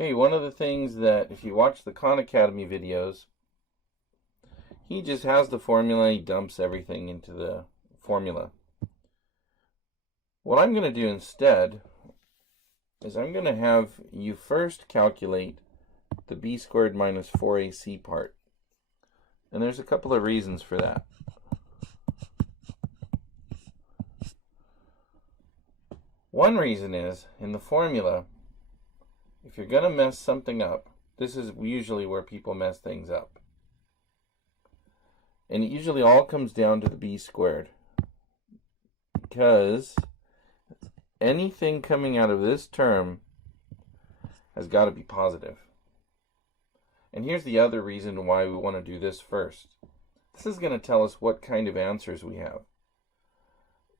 Okay, one of the things that if you watch the Khan Academy videos, he just has the formula, he dumps everything into the formula. What I'm going to do instead is I'm going to have you first calculate the b squared minus 4ac part. And there's a couple of reasons for that. One reason is, in the formula, if you're going to mess something up, this is usually where people mess things up. And it usually all comes down to the b squared. Because anything coming out of this term has got to be positive. And here's the other reason why we want to do this first. This is going to tell us what kind of answers we have,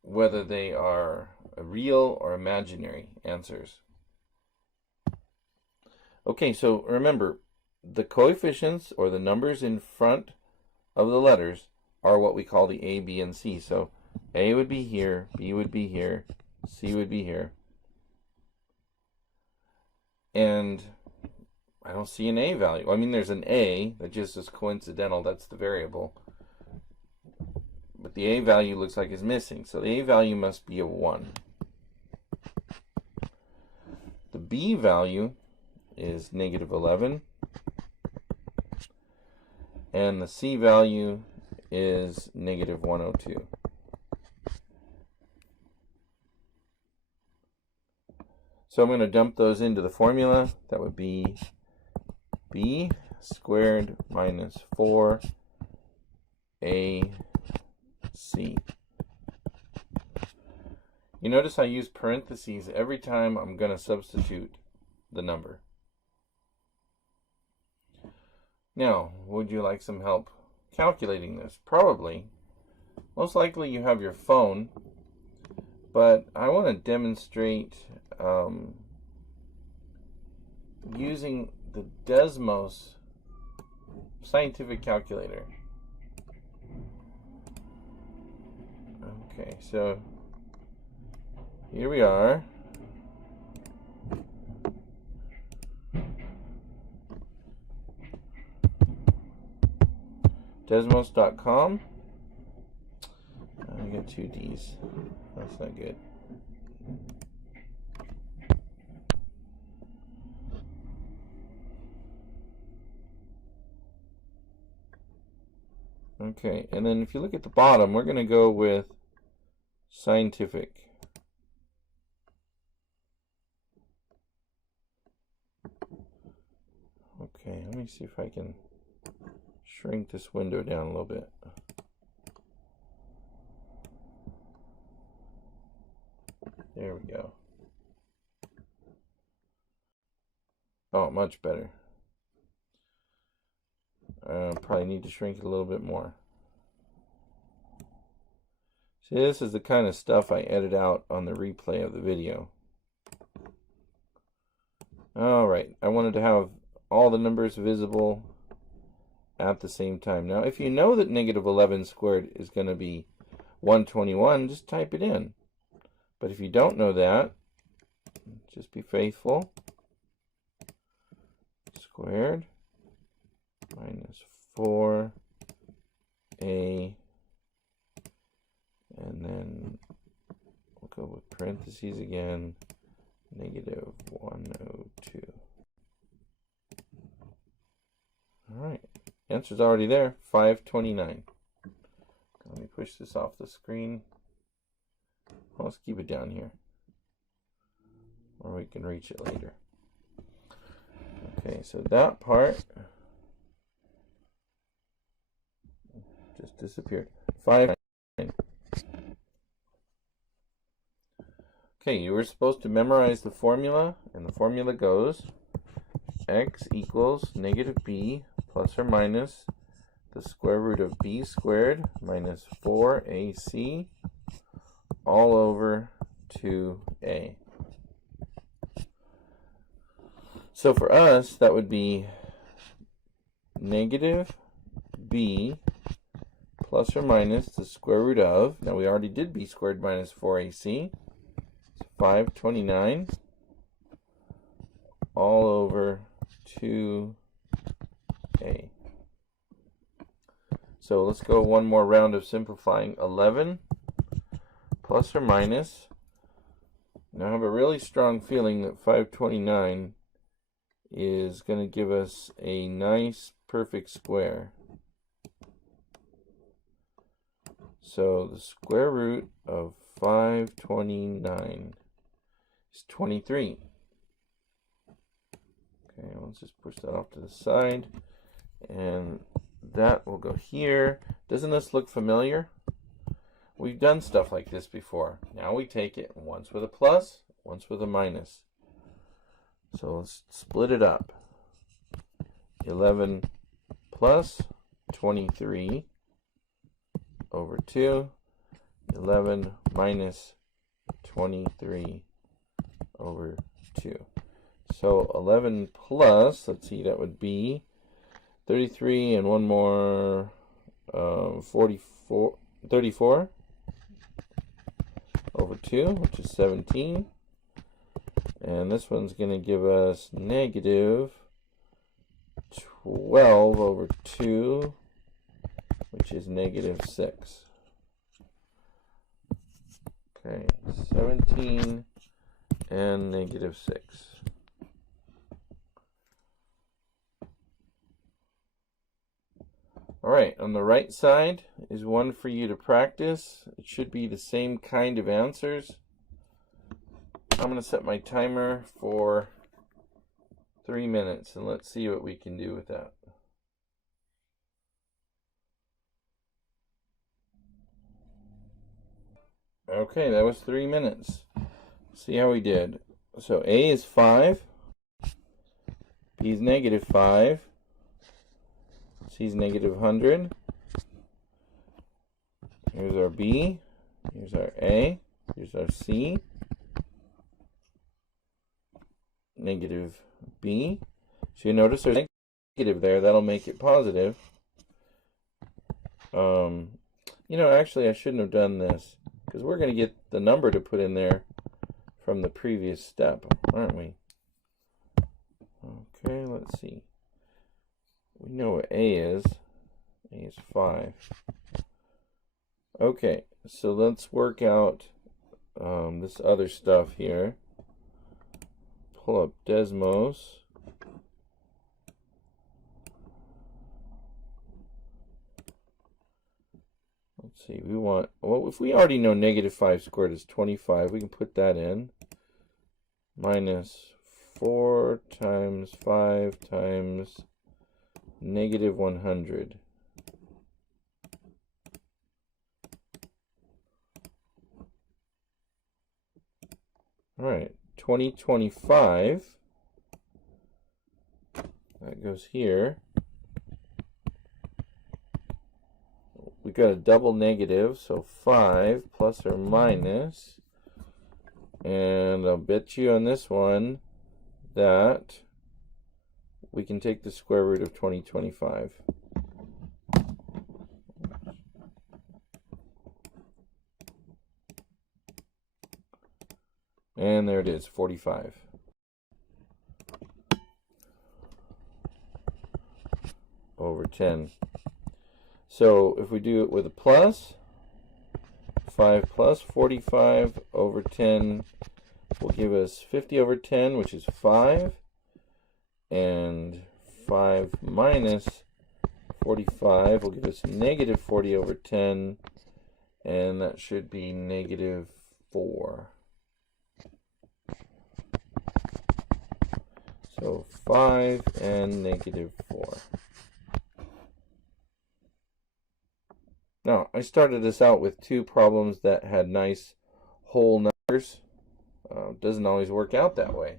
whether they are real or imaginary answers. Okay, so remember, the coefficients or the numbers in front of the letters are what we call the A, B, and C. So A would be here, B would be here, C would be here. And I don't see an A value. I mean, there's an A that just is coincidental. That's the variable. But the A value looks like it's missing. So the A value must be a 1. The B value is negative 11. And the C value is negative 102. So I'm going to dump those into the formula. That would be b squared minus 4ac. You notice I use parentheses every time I'm going to substitute the number. Now, would you like some help calculating this? Probably. Most likely you have your phone, but I want to demonstrate using the Desmos scientific calculator. Okay, so here we are. Desmos.com. I got 2 D's. That's not good. Okay, and then if you look at the bottom, we're going to go with scientific. Okay, let me see if I can shrink this window down a little bit. There we go. Oh, much better. Probably need to shrink it a little bit more. See, this is the kind of stuff I edit out on the replay of the video. Alright, I wanted to have all the numbers visible at the same time. Now, if you know that negative 11 squared is going to be 121, just type it in. But if you don't know that, just be faithful. Squared minus 4a, and then we'll go with parentheses again, negative 102. All right, answer's already there, 529. Let me push this off the screen. Well, let's keep it down here, or we can reach it later. Okay, so that part just disappeared. 5. Okay, you were supposed to memorize the formula, and the formula goes x equals negative b plus or minus the square root of b squared minus 4ac all over 2a. So for us, that would be negative b plus or minus the square root of, now we already did b squared minus 4ac, 529, all over 2a. So let's go one more round of simplifying. 11 plus or minus. Now I have a really strong feeling that 529 is going to give us a nice perfect square. So the square root of 529 is 23. Okay, let's just push that off to the side. And that will go here. Doesn't this look familiar? We've done stuff like this before. Now we take it once with a plus, once with a minus. So let's split it up. 11 plus 23 over 2. 11 minus 23 over 2. So 11 plus, let's see, that would be 33 and one more, 34 over 2, which is 17. And this one's going to give us negative 12 over 2, which is negative 6. Okay, 17 and negative 6. All right, on the right side is one for you to practice. It should be the same kind of answers. I'm going to set my timer for 3 minutes, and let's see what we can do with that. Okay, that was 3 minutes. See how we did. So A is 5, B is negative 5, C is negative 100. Here's our B, here's our A, here's our C, negative B. So you notice there's a negative there, that'll make it positive. Actually I shouldn't have done this, because we're going to get the number to put in there from the previous step, aren't we? Okay, let's see. We know what A is. A is 5. Okay, so let's work out this other stuff here. Pull up Desmos. Let's see, we want, well, if we already know negative 5 squared is 25, we can put that in. Minus 4 times 5 times negative 100. All right, 2025. That goes here. We got a double negative, so 5 plus or minus. And I'll bet you on this one that we can take the square root of 2025. And there it is, 45. Over 10. So if we do it with a plus, 5 plus 45 over 10 will give us 50 over 10, which is 5. And 5 minus 45 will give us negative 40 over 10. And that should be negative 4. So 5 and negative 4. Now, I started this out with 2 problems that had nice whole numbers. Doesn't always work out that way.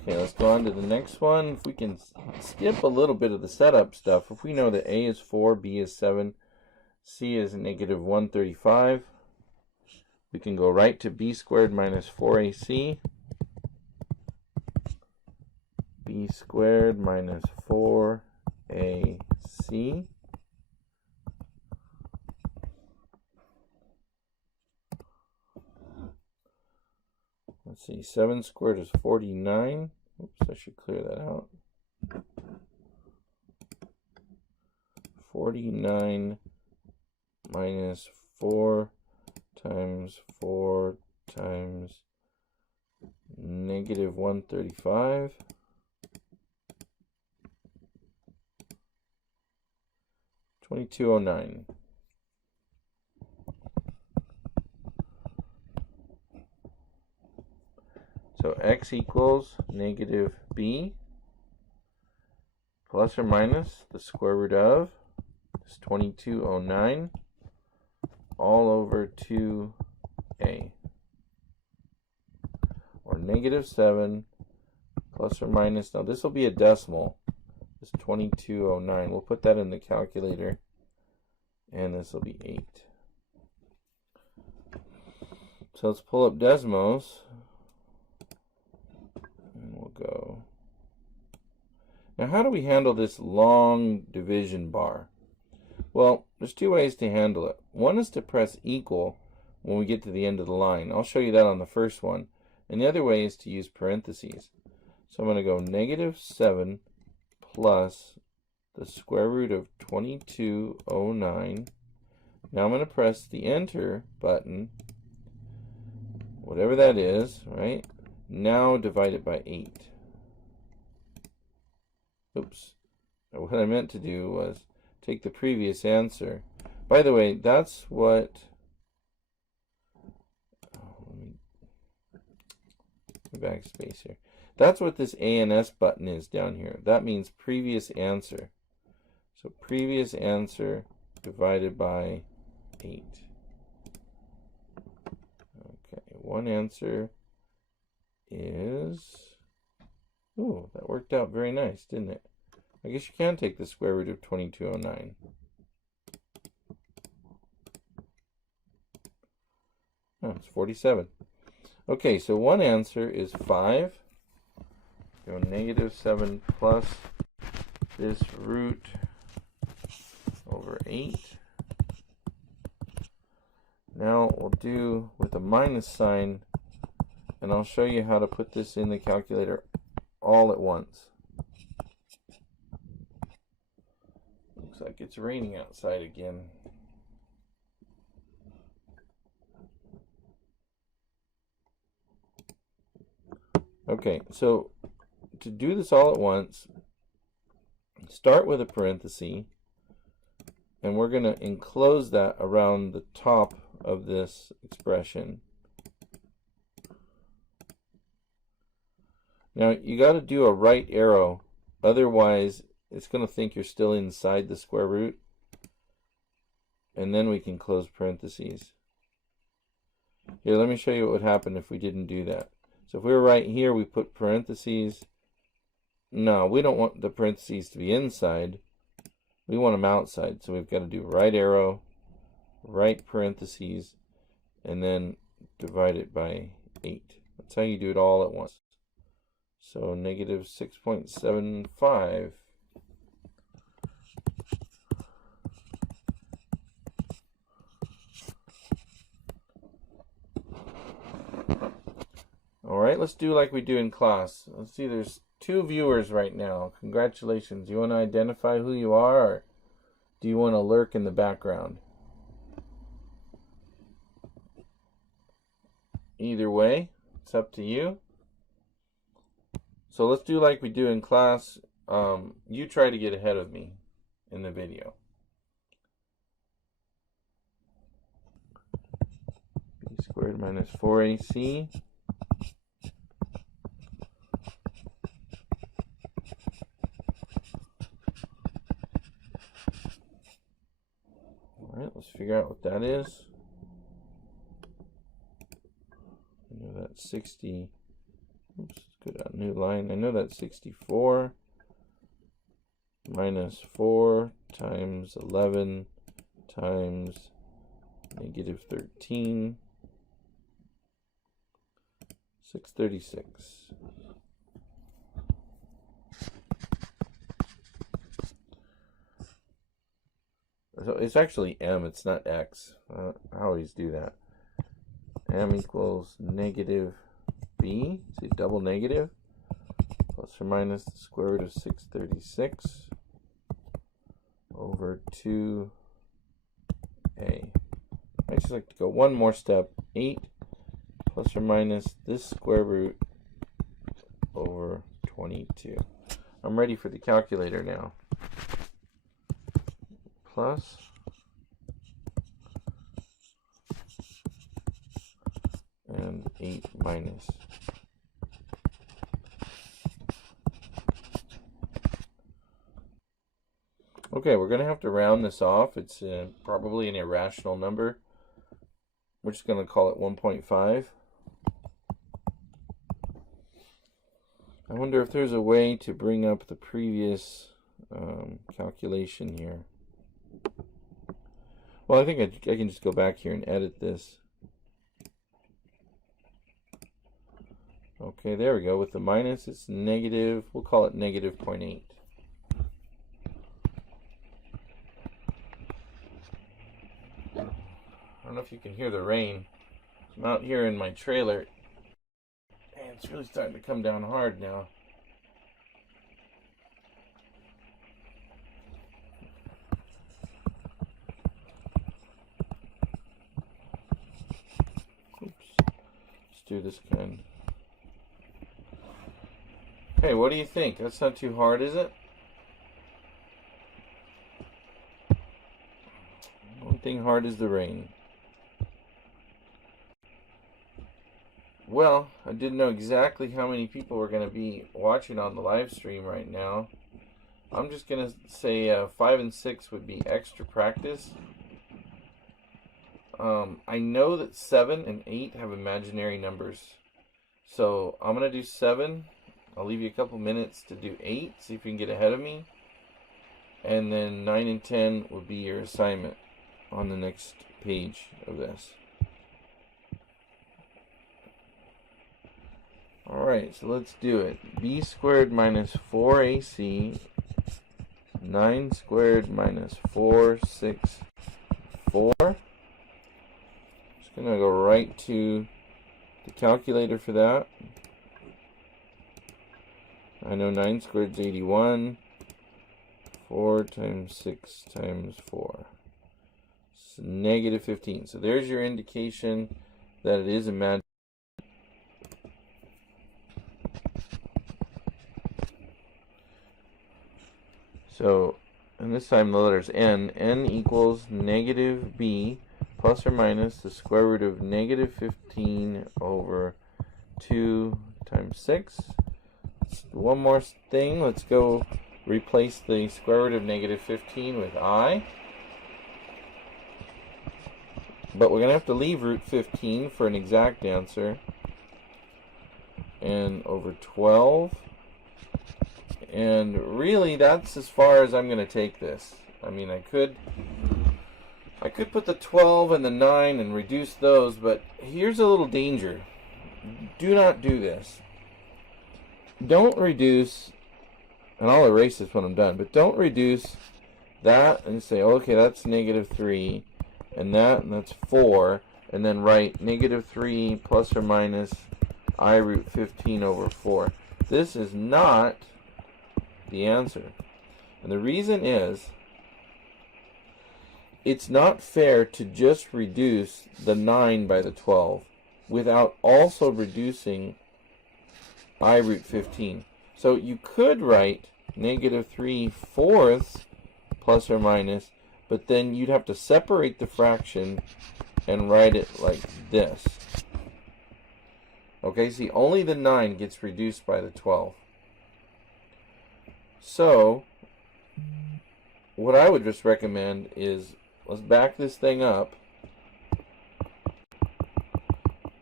Okay, let's go on to the next one. If we can skip a little bit of the setup stuff, if we know that A is 4, B is 7, C is negative 135, we can go right to B squared minus 4AC. B squared minus 4AC. 4AC. Let's see, 7 squared is 49. Oops, I should clear that out. 49 minus 4 times 4 times negative 135. 2209. So x equals negative b plus or minus the square root of is 2209 all over 2a, or negative 7 plus or minus, now this will be a decimal, is 2209. We'll put that in the calculator, and this will be 8. So let's pull up Desmos, and we'll go. Now how do we handle this long division bar? Well, there's two ways to handle it. One is to press equal when we get to the end of the line. I'll show you that on the first one. And the other way is to use parentheses. So I'm going to go negative 7 plus the square root of 2209. Now I'm going to press the enter button, whatever that is, right? Now divide it by 8. Oops. What I meant to do was take the previous answer. By the way, that's what, let me backspace here. That's what this A and S button is down here. That means previous answer. So previous answer divided by 8. Okay, one answer is, ooh, that worked out very nice, didn't it? I guess you can take the square root of 2209. Oh, it's 47. Okay, so one answer is 5. Go negative 7 plus this root over 8. Now we'll do with a minus sign, and I'll show you how to put this in the calculator all at once. Looks like it's raining outside again. Okay, so to do this all at once, start with a parenthesis, and we're going to enclose that around the top of this expression. Now you got to do a right arrow, otherwise it's going to think you're still inside the square root, and then we can close parentheses. Here, let me show you what would happen if we didn't do that. So if we were right here, we put parentheses. No, we don't want the parentheses to be inside. We want them outside. So we've got to do right arrow, right parentheses, and then divide it by 8. That's how you do it all at once. So negative 6.75. All right, let's do like we do in class. Let's see, there's 2 viewers right now. Congratulations. Do you want to identify who you are, or do you want to lurk in the background? Either way, it's up to you. So let's do like we do in class. You try to get ahead of me in the video. B squared minus 4AC. All right, let's figure out what that is. I know that's 60. Oops, let's go down a new line. I know that's 64 minus 4 times 11 times negative 13. 636. So it's actually m, it's not x. I always do that. M equals negative b, see double negative, plus or minus the square root of 636 over 2a. I just like to go one more step. 8 plus or minus this square root over 22. I'm ready for the calculator now. Plus and 8 minus. Okay, we're going to have to round this off. It's probably an irrational number. We're just going to call it 1.5. I wonder if there's a way to bring up the previous calculation here. Well, I think I can just go back here and edit this. Okay, there we go. With the minus, it's negative. We'll call it negative 0.8. I don't know if you can hear the rain. I'm out here in my trailer, and it's really starting to come down hard now. Oops. Let's do this again. Hey, what do you think? That's not too hard, is it? One thing hard is the rain. Well, I didn't know exactly how many people were going to be watching on the live stream right now. I'm just going to say 5 and 6 would be extra practice. I know that 7 and 8 have imaginary numbers. So I'm going to do 7. I'll leave you a couple minutes to do 8. See if you can get ahead of me. And then 9 and 10 will be your assignment on the next page of this. Alright, so let's do it. B squared minus 4ac, 9 squared minus 4, 6, 4. Just going to go right to the calculator for that. I know 9 squared is 81. 4 times 6 times 4. It's negative 15. So there's your indication that it is imaginary. So, and this time the letters n. N equals negative b plus or minus the square root of negative 15 over 2 times 6. One more thing. Let's go replace the square root of negative 15 with I. But we're going to have to leave root 15 for an exact answer. And over 12. And really, that's as far as I'm going to take this. I mean, I could put the 12 and the 9 and reduce those, but here's a little danger. Do not do this. Don't reduce, and I'll erase this when I'm done, but don't reduce that and say, okay, that's negative 3, and that's 4, and then write negative 3 plus or minus I root 15 over 4. This is not the answer. And the reason is, it's not fair to just reduce the 9 by the 12 without also reducing I root 15. So you could write negative 3/4 plus or minus, but then you'd have to separate the fraction and write it like this. Okay, see, only the 9 gets reduced by the 12. So, what I would just recommend is, let's back this thing up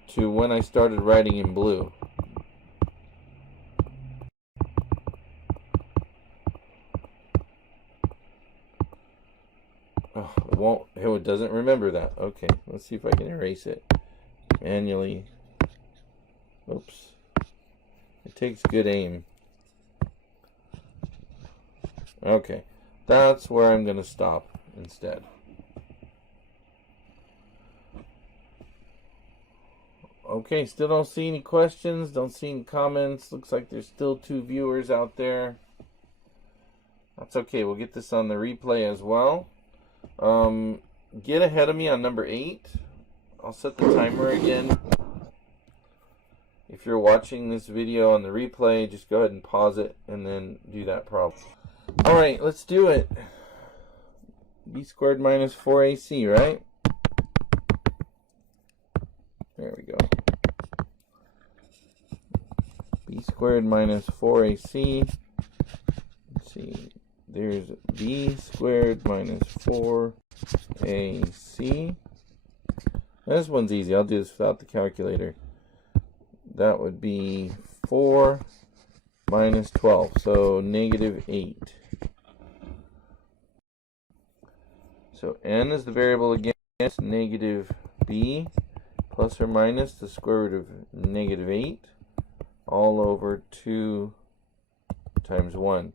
to when I started writing in blue. Oh, it doesn't remember that. Okay, let's see if I can erase it manually. Oops. It takes good aim. Okay, that's where I'm going to stop instead. Okay, still don't see any questions, don't see any comments. Looks like there's still 2 viewers out there. That's okay, we'll get this on the replay as well. Get ahead of me on number 8. I'll set the timer again. If you're watching this video on the replay, just go ahead and pause it and then do that problem. Alright, let's do it. B squared minus 4ac, right? There we go. B squared minus 4ac. Let's see. There's b squared minus 4ac. This one's easy. I'll do this without the calculator. That would be 4 minus 12, so negative 8. So n is the variable again. It's negative b plus or minus the square root of negative 8 all over 2 times 1.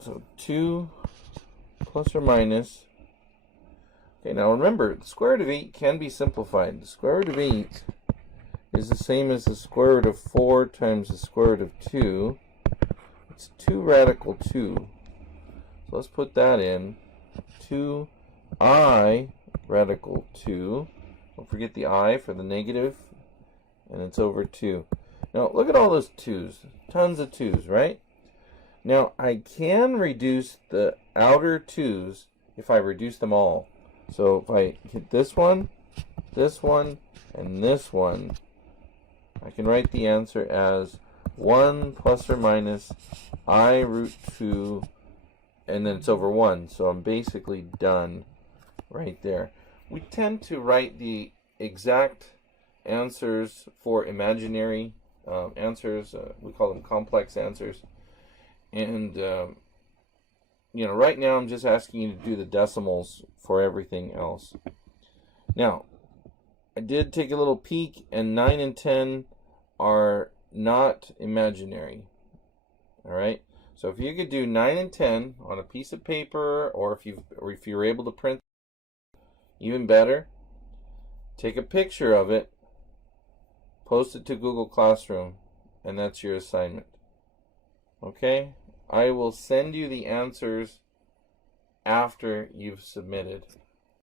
So 2 plus or minus. Okay, now remember, the square root of 8 can be simplified. The square root of 8 is the same as the square root of 4 times the square root of 2. It's 2 radical 2. So let's put that in. 2i radical 2. Don't forget the I for the negative. And it's over 2. Now, look at all those 2's. Tons of 2's, right? Now, I can reduce the outer 2's if I reduce them all. So if I hit this one, and this one, I can write the answer as 1 plus or minus I root 2, and then it's over 1. So I'm basically done right there. We tend to write the exact answers for imaginary answers. We call them complex answers. And right now I'm just asking you to do the decimals for everything else. Now, I did take a little peek, and 9 and 10 are not imaginary. Alright? So if you could do 9 and 10 on a piece of paper, or if you're able to print, even better, take a picture of it, post it to Google Classroom, and that's your assignment. Okay? I will send you the answers after you've submitted.